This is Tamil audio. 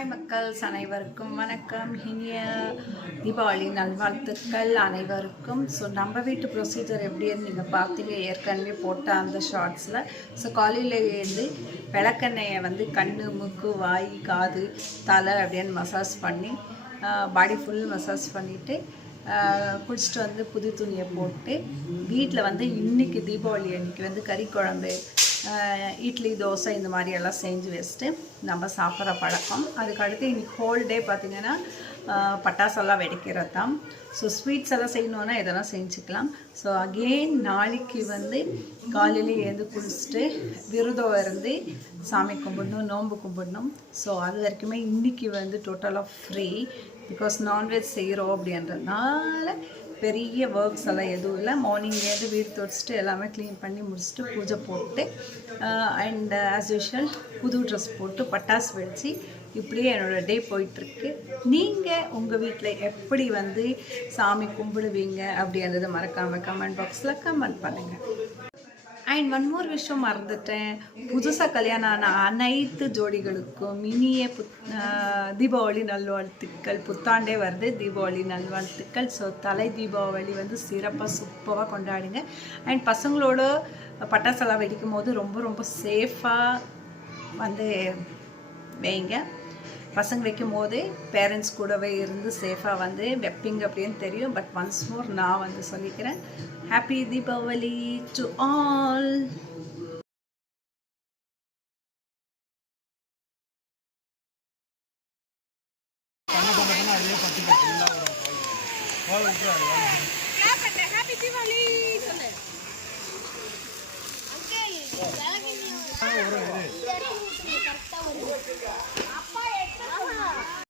ஹாய் மக்கள்ஸ் அனைவருக்கும் வணக்கம். இனிய தீபாவளி நல்வாழ்த்துக்கள் அனைவருக்கும். ஸோ நம்ம வீட்டு ப்ரொசீஜர் எப்படின்னு நீங்கள் பார்த்தீங்க ஏற்கனவே போட்ட அந்த ஷார்ட்ஸில் ஸோ காலையில் எழுந்து விளக்கெண்ணெயை வந்து கண் மூக்கு வாய் காது தலை அப்படின்னு மசாஜ் பண்ணி பாடி ஃபுல் மசாஜ் பண்ணிவிட்டு குளிச்சுட்டு வந்து புது துணியை போட்டு வீட்டில் வந்து இன்றைக்கி தீபாவளி அன்னைக்கு வந்து கறி குழம்பு இட்லி தோசை இந்த மாதிரியெல்லாம் செஞ்சு வச்சுட்டு நம்ம சாப்பிட்ற பழக்கம். அதுக்கடுத்து இன்றைக்கி ஹோல் டே பார்த்திங்கன்னா பட்டாசெல்லாம் வெடிக்கிறது தான். ஸோ ஸ்வீட்ஸ் எல்லாம் செய்யணுன்னா இதெல்லாம் செஞ்சுக்கலாம். ஸோ அகெயின் நாளைக்கு வந்து காலையில் எழுந்து குளிச்சுட்டு விரதம் இருந்து சாமி கும்பிடணும் நோன்பு கும்பிடணும். ஸோ அது வரைக்குமே இன்றைக்கி வந்து டோட்டலாக ஃப்ரீ பிகாஸ் நான்வெஜ் செய்கிறோம் அப்படின்றதுனால பெரிய ஒர்க்ஸ் எல்லாம் எதுவும் இல்லை. மார்னிங்லேருந்து வீடு துடைச்சிட்டு எல்லாமே க்ளீன் பண்ணி முடிச்சுட்டு பூஜை போட்டு அண்ட் ஆஸ் யூஷுவல் புது ட்ரெஸ் போட்டு பட்டாசு வெடித்து இப்படியே என்னோடய டே போயிட்டுருக்கு. நீங்கள் உங்கள் வீட்டில் எப்படி வந்து சாமி கும்பிடுவீங்க? அப்படின்றத மறக்காமல் கமெண்ட் பாக்ஸில் கமெண்ட் பண்ணுங்கள் அண்ட் ஒன் மோர் விஷயம் மறந்துட்டேன். புதுசாக கல்யாணம் ஆன அனைத்து ஜோடிகளுக்கும் இனிய புத் தீபாவளி நல்வாழ்த்துக்கள். புத்தாண்டே வருது தீபாவளி நல்வாழ்த்துக்கள். ஸோ தலை தீபாவளி வந்து சிறப்பாக சூப்பராக கொண்டாடுங்க. அண்ட் பசங்களோட பட்டாசெல்லாம் வெடிக்கும் போது ரொம்ப ரொம்ப சேஃபாக வந்து வைங்க பசங்க வைக்கும் போதே பேரண்ட்ஸ் கூடவே இருந்து சேஃபாக வந்து வைப்பிங்க அப்படின்னு தெரியும். பட் ஒன்ஸ் மோர் நான் வந்து சொல்லிக்கிறேன். ஹாப்பி தீபாவளி டு ஆல் அப்பா